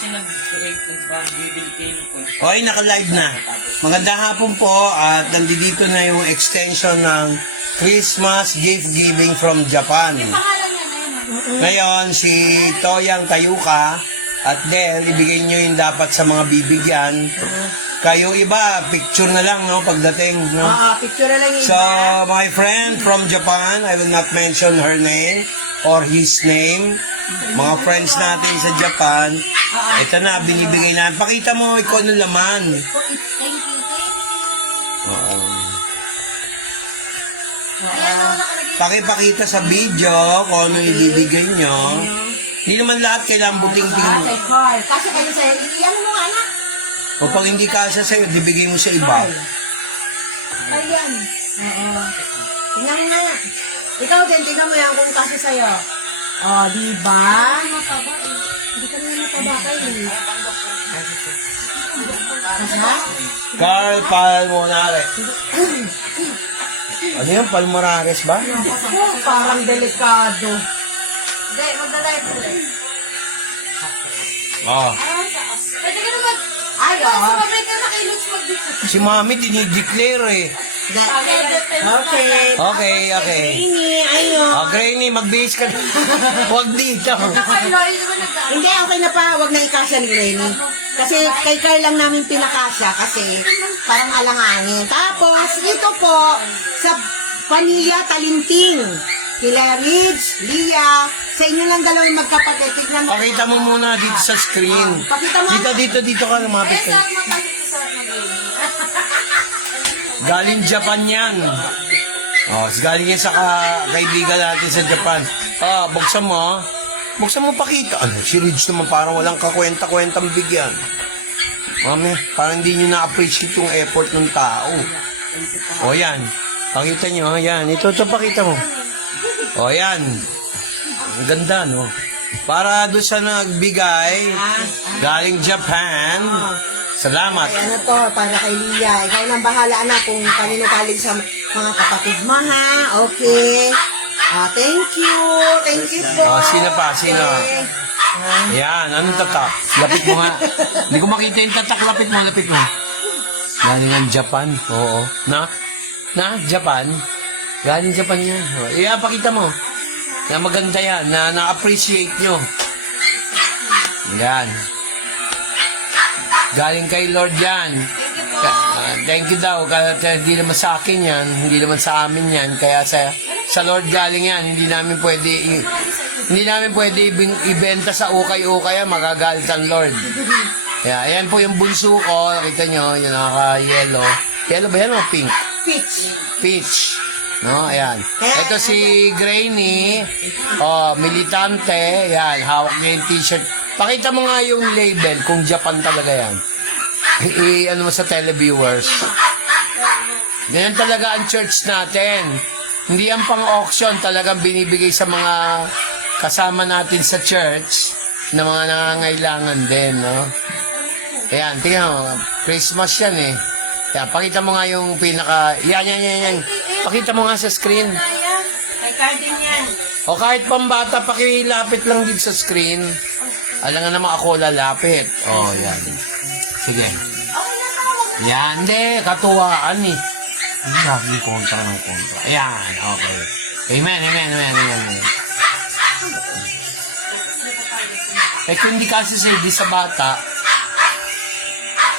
Kasi nag-bibili kayo ng coins. Okay, naka-live na. Magandang hapon po at nandito na yung extension ng Christmas gift giving from Japan. Ngayon, si Toyang Tayuka at Del, ibigay nyo yung dapat sa mga bibigyan. Kayo iba, picture na lang, no, pagdating, no? Picture na lang yung So, my friend from Japan, I will not mention her name or his name. Mga friends natin sa Japan, ito na, binibigay natin. Pakita mo, ikaw ng laman. Oo. Pakipakita sa video kung ano ibibigay nyo. Hindi naman lahat kailangan buting-tingin. Kay Carl. Kasi kayo sa'yo, iyan mo nga anak. O pag hindi kasya sa'yo, ibigay mo sa iba. Ayan. Oo. Tingnan mo nga. Ikaw din, tingnan mo yan kung kasi sa'yo. O, diba? Hindi ka naman mataba kayo. Kasya? Carl Palmonares. Ano yan? Palmonares ba? Parang delikado. Hindi, magdalive ulit. Oh. Pwede ka naman. Ay, oo. Sumabay ka na kay Lutz mag-declare. Si Mami dinideclare eh. Okay. Okay. Ini, ayun. Oh, Granny, mag-base ka na. Huwag dito. Ay, Lori naman nag-ano. Hindi, okay na pa. Huwag na ikasya ni Rene. Kasi kay Carl lang namin pinakasya kasi parang alangangin. Tapos, ito po, sa Pamilya Talinting. Kila Ridge, Lia, sa inyo lang dalawang magkapatid. Tignan mo. Pakita mo muna dito sa screen. Pakita mo. Dito ka, lumapit ka. Saan mo kasi sa mag-ini? Galing Japan yan. Oh, galing yan sa kaibigan natin sa Japan. Ah, buksan mo. Buksan mo pakita. Ano, si Ridge naman parang walang kakwenta-kwentang bigyan. Mami, parang hindi nyo na-appreciate yung effort ng tao. O yan. Pakita nyo, yan. Ito pakita mo. O yan. Ang ganda, no? Para doon sa nagbigay, galing Japan. Salamat. Ay, ano to, para kay Lia. Ikaw nang bahala, anak, kung kanino kaling sa mga kapatid mo, ha? Okay. Thank you. Thank you po. Sino pa? Sino? Okay. Yan, anong tatak? Lapit mo nga. Hindi ko makita yung tatak. Lapit mo. Galing ang Japan. Oo. Japan? Galing Japan yan. Pakita mo. Na maganda yan. Na na-appreciate nyo. Yan. Galing kay Lord yan. Thank you daw. Kaya hindi naman sa akin yan. Hindi naman sa amin yan. Kaya sa Lord galing yan. Hindi namin pwede ibenta sa ukay-ukay yan. Magagalit ang Lord. Kaya ayan po yung bunso ko. Nakita nyo. Yung naka-yellow. Yellow ba yan o pink? Peach. No, ayan. Ito si Granny. Oh, militante. Ayan, hawak niya yung t-shirt. Pakita mo nga yung label kung Japan talaga yan. Ano mo sa televiewers. Ganyan talaga ang church natin. Hindi yan pang-auction. Talagang binibigay sa mga kasama natin sa church na mga nangangailangan din, no? Ayan, tingnan mo. Christmas yan eh. Kaya pakita mo nga yung pinaka... Yan. Pakita mo nga sa screen. May card din yan. O kahit pambata, pakilapit lang din sa screen. Alam nga naman ako lalapit. O, yan. Sige. Yan, hindi. Katuwaan eh. Ang sabi kontra ng kontra. Ayan, okay. Amen. Eh kung hindi kasi sa bata,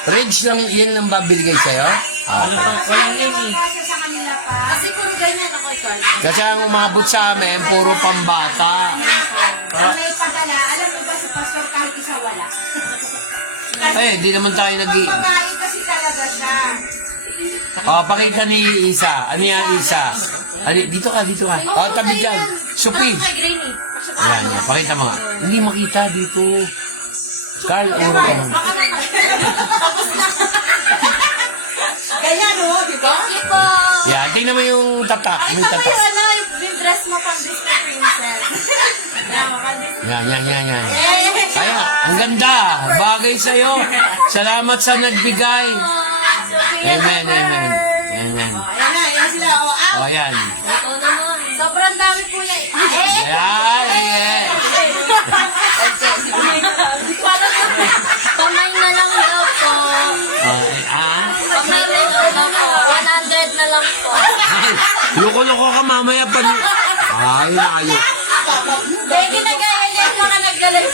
Reg lang, yan lang ba binigay sa'yo? Walang ini. Kasi sa kanila pa. Kasi kung ganyan ako, Carl. Kasi ang umabot sa amin, puro pambata. Ang may padala, alam mo ba si Pastor kahit isa wala? Eh, di naman tayo Babae kasi talaga siya. pakita ni Isa. Ano yan, Isa? Dito ka. Tabi dyan. Supi. Kay Granny. Yan, pakita mo nga. Hindi makita dito. Carl, uro ka mo. Tapos na. Ganyan, o, di ba? Thank you po. Yan, tingnan mo yung tatak. Ay, May tama tatak. yun, ano, yung dress mo pang Disney princess. Yan. Kaya, ang ganda. Bagay sa'yo. Salamat sa nagbigay. Amen. Ayan sila. O, yan. Ito naman. Sobrang dami po yan. Yan. Parang mahinayo. Dahil ginagaya niya yung mga nag-live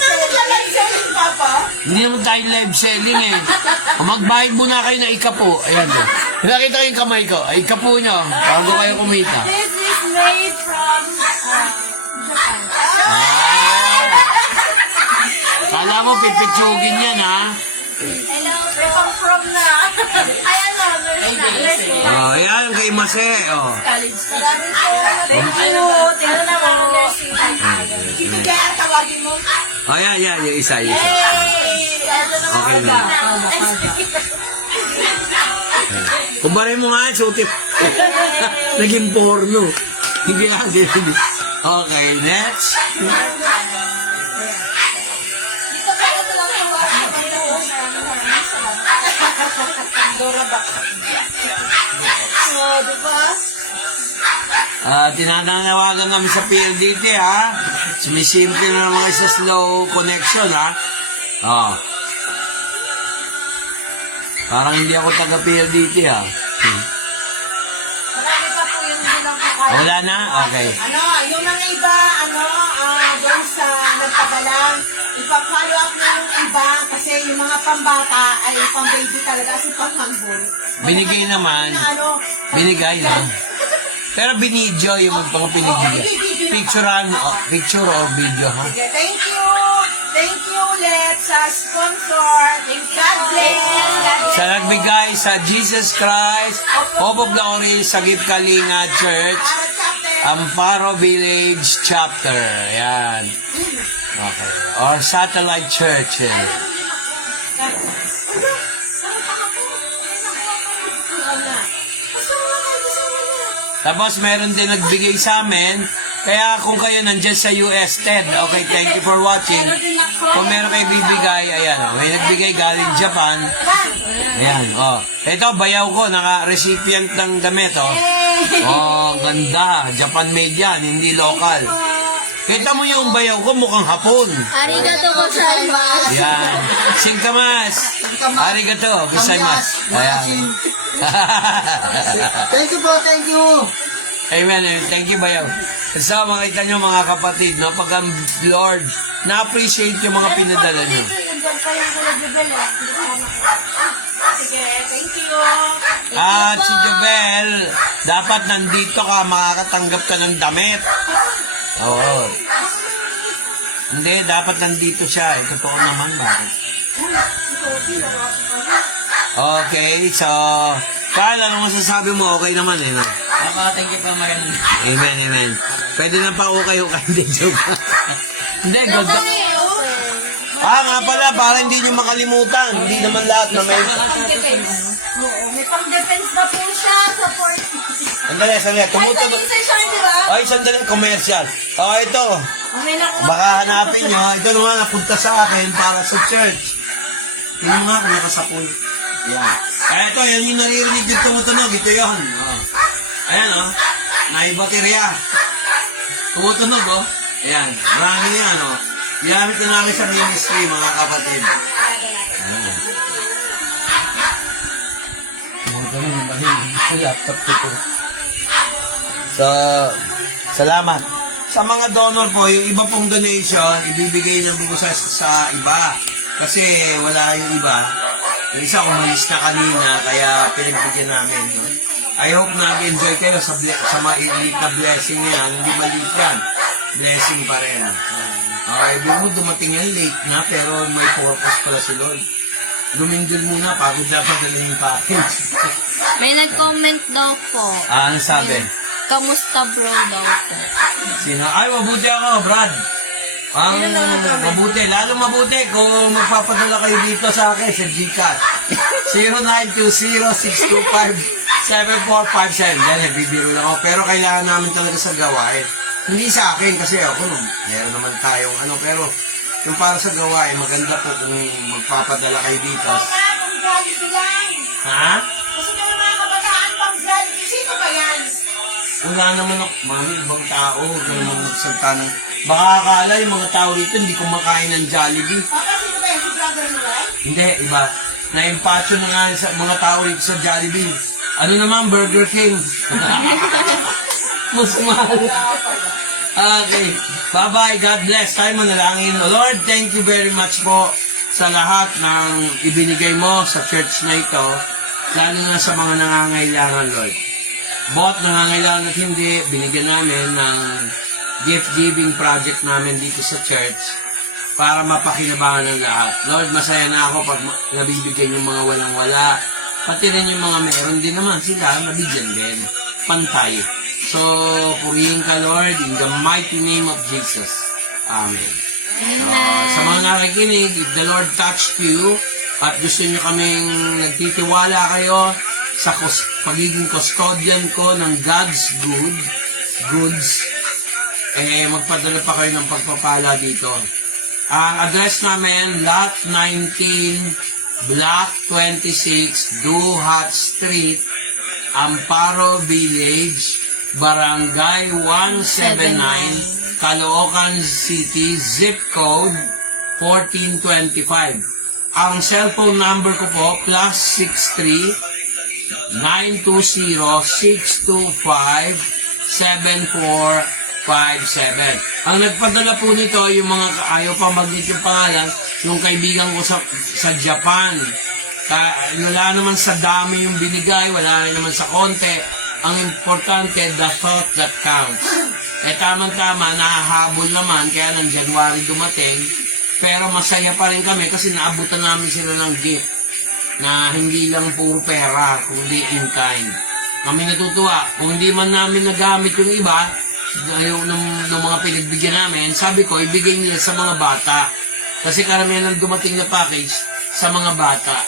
selling, Papa. Hindi naman tayo live selling eh. Magbayad muna kayo na ikapo. Ayan o. Nakita ko yung kamay ko. Ay, ikapo nyo. Bago kayo kumita. This is made from Japan. Kala mo, pipitsugin yan ha. Hello, from na. Ayan o, there's na. Ayan, kay Mase. Oh. College. Maraming po. Thank you. Tingnan naman ang nursing. Dito kaya tawagin mo. Ayan, yan. Yung isa, yung isa. Hey! Ano Okay naman na. ba? Kumbare mo nga, sutip. Naging porno. Hindi nga, ganyan. Okay, next. Dito kaya ito lang yung Dora ba? Oh, diba? Tinanawagan kami sa PLDT ha. Sumisimple na naman sa slow connection ha. Oh. Parang hindi ako taga PLDT ha. Marami pa po yung bilang kakain. Wala na? Okay. Yung mga iba, doon sa nagpagalang, ipa-follow up na yung iba kasi yung mga pambata ay pang-baby talaga kasi pang-hambol. Binigay naman. Binigay lang. Pero binidyo yung mga pinigyan. Picture or video ha. Okay, thank you. Thank you ulit sa sponsor. God bless. Sa nagbigay sa Jesus Christ, Hope of Glory, Sagip Kalinga Church, Amparo Village Chapter. Ayan. Okay. Or Satellite Church. Tapos meron din nagbigay sa amin. Kaya kung kayo nandyan sa US, Ted, okay, thank you for watching. Kung meron kayo bibigay, ayan, may nagbigay galing Japan. Ayan, ito, bayaw ko, naka-recipient ng damit, ganda. Japan made yan, hindi local. Kita mo yung bayaw ko, mukhang Hapon. Arigato gozaimasu. Ayan. Singkamas. Arigato gozaimasu. Ayan. Thank you po, thank you. Amen. Thank you, Bayaw. So, makita nyo mga kapatid, no? Pag ang Lord, na-appreciate yung mga pinadala nyo. Sige, thank you. At si Jobel, dapat nandito ka, makakatanggap ka ng damit. Oo. Hindi, dapat nandito siya. Totoo naman, bakit? Okay, so, Carl, ano masasabi mo? Okay naman, eh, no? Thank you po marami. Amen, amen. Pwede na pa okay, hindi, joke. Hindi, God. Nga pala, para hindi nyo makalimutan. Hindi naman lahat na may... May pang-defense na po siya sa port. Sandali. Tumutunog. Di ba? Ay, sandali, commercial. Ito. May nakuha. Baka hanapin nyo. Ito naman, napunta sa akin para sa church. Tingnan mo nga kung nakasapon. Yan. Ito, yan yung naririnig yung tumutunog. Ito yun. Ayan, naibaterya. Tumutunog, Ayan, marami yan, Ginamit na namin sa ministry, mga kapatid. Ayan. So, salamat. Sa mga donor po, yung iba pong donation, ibibigay na po sa iba. Kasi wala yung iba. Yung isa umalis na kanina, kaya pinagbigyan namin. I hope nag-enjoy kayo sa mailit na blessing niya. Hindi maliit yan. Blessing pa rin. Okay, mo dumating yan late na, pero may purpose pala si Lord. Lumindol muna, pagod na padala yung package. May nag-comment daw po. Ano sabi? Kamusta bro daw po? Sino? Ay, mabuti ako, Brad. Mabuti, lalo mabuti kung magpapadala kayo dito sa akin sa GCash. 0920-625-7457. Yan, bibiro lang ako. Pero kailangan namin talaga sa gawain. Hindi sa akin kasi ako, meron naman tayong pero yung para sa gawain, maganda po kung magpapadala kayo dito. Ha? Kasi na yung mga kabataan pang-Jollibee, sino ba yan? Wala naman ako, mami, ibang tao, ganun magsalita ng... Baka akala yung mga tao dito hindi kumakain ng Jollibee. Papa, sino ba yan? Si Brother Noel? Hindi, iba. Na-impatyo na nga sa mga tao dito sa Jollibee. Ano naman, Burger King. Mas mahal. Okay. Bye-bye. God bless. Tayo manalangin. Lord, thank you very much po sa lahat ng ibinigay mo sa church na ito, lalo na sa mga nangangailangan, Lord. Both nangangailangan at hindi, binigyan namin ng gift-giving project namin dito sa church para mapakinabangan ng lahat. Lord, masaya na ako pag nabibigyan yung mga walang-wala, pati rin yung mga meron din naman sila, nabigyan din. Pantay. So, purihin ka, Lord, in the mighty name of Jesus. Amen. Sa mga nakikinig, if the Lord touched you, at gusto nyo kaming nagtitiwala kayo sa pagiging custodian ko ng God's goods, magpadala pa kayo ng pagpapala dito. Ang address namin, Lot 19, Block 26, Duhat Street, Amparo Village, Barangay 179, Caloocan City, zip code 1425. Ang cellphone number ko po, +63-920-625-7457. Ang nagpadala po nito, yung mga ayaw pa mag-hit yung pangalan, yung kaibigan ko sa Japan. Wala naman sa dami yung binigay, wala naman sa konti. Ang importante, the thought that counts. Tamang-tama, nahahabol naman, kaya ng January dumating. Pero masaya pa rin kami kasi naabutan namin sila ng gift na hindi lang puro pera, kundi in kind. Kami natutuwa. Kung hindi man namin nagamit yung iba, yung mga pinagbigyan namin, sabi ko, ibigay nila sa mga bata. Kasi karamihan ng dumating na package sa mga bata.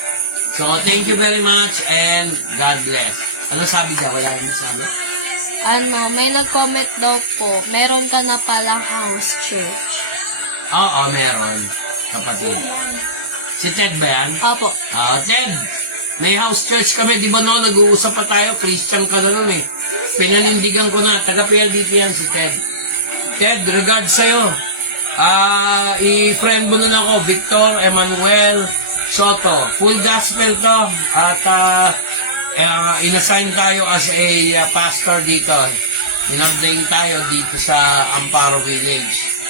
So, thank you very much and God bless. Ano sabi dyan? Wala yung sabi? May nag-comment daw po, meron ka na palang house church. Oo, meron. Kapatid. Si Ted ba yan? Opo. Ted, may house church kami. Di ba no, nag-uusap pa tayo? Christian ka na nun eh. Pinanindigan ko na. Taga-PLDT yan si Ted. Ted, regards sa'yo. I-friend mo na ako, Victor Emmanuel Soto. Full gospel to. At inassign tayo as a pastor dito. Inabdain tayo dito sa Amparo Village.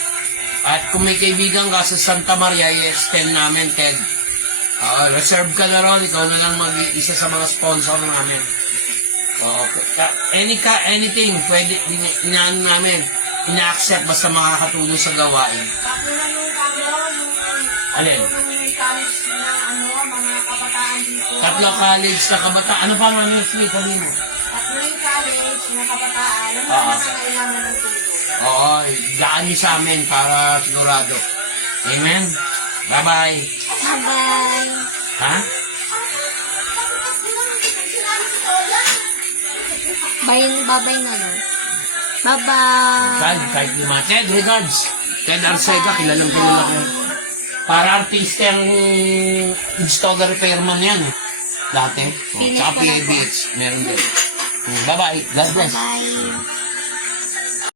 At kung may kaibigan ka sa Santa Maria, i-extend namin, Ted. Reserve ka na ron, ikaw na lang mag-isa sa mga sponsor namin. Anything, pwede, inaano namin, ina-accept basta makakatulong sa gawain. Alin? Tatlo college na kabataan. Ano pa namin, Smith? Sabi mo? Tatlo yung college na kabataan. Ano Oo. na kailangan ng tulong? Oo, daan niyo sa amin para sigurado. Amen? Bye-bye. Bye-bye. Ha? Bye-bye na lang. Bye-bye. Kahit lima. Ted, regards. Ted Arcega, kilalang kilala ko. Para artista yung installer repairman yan. Dati. Tsaka PABH. Meron din. Bye-bye. God bless. Bye.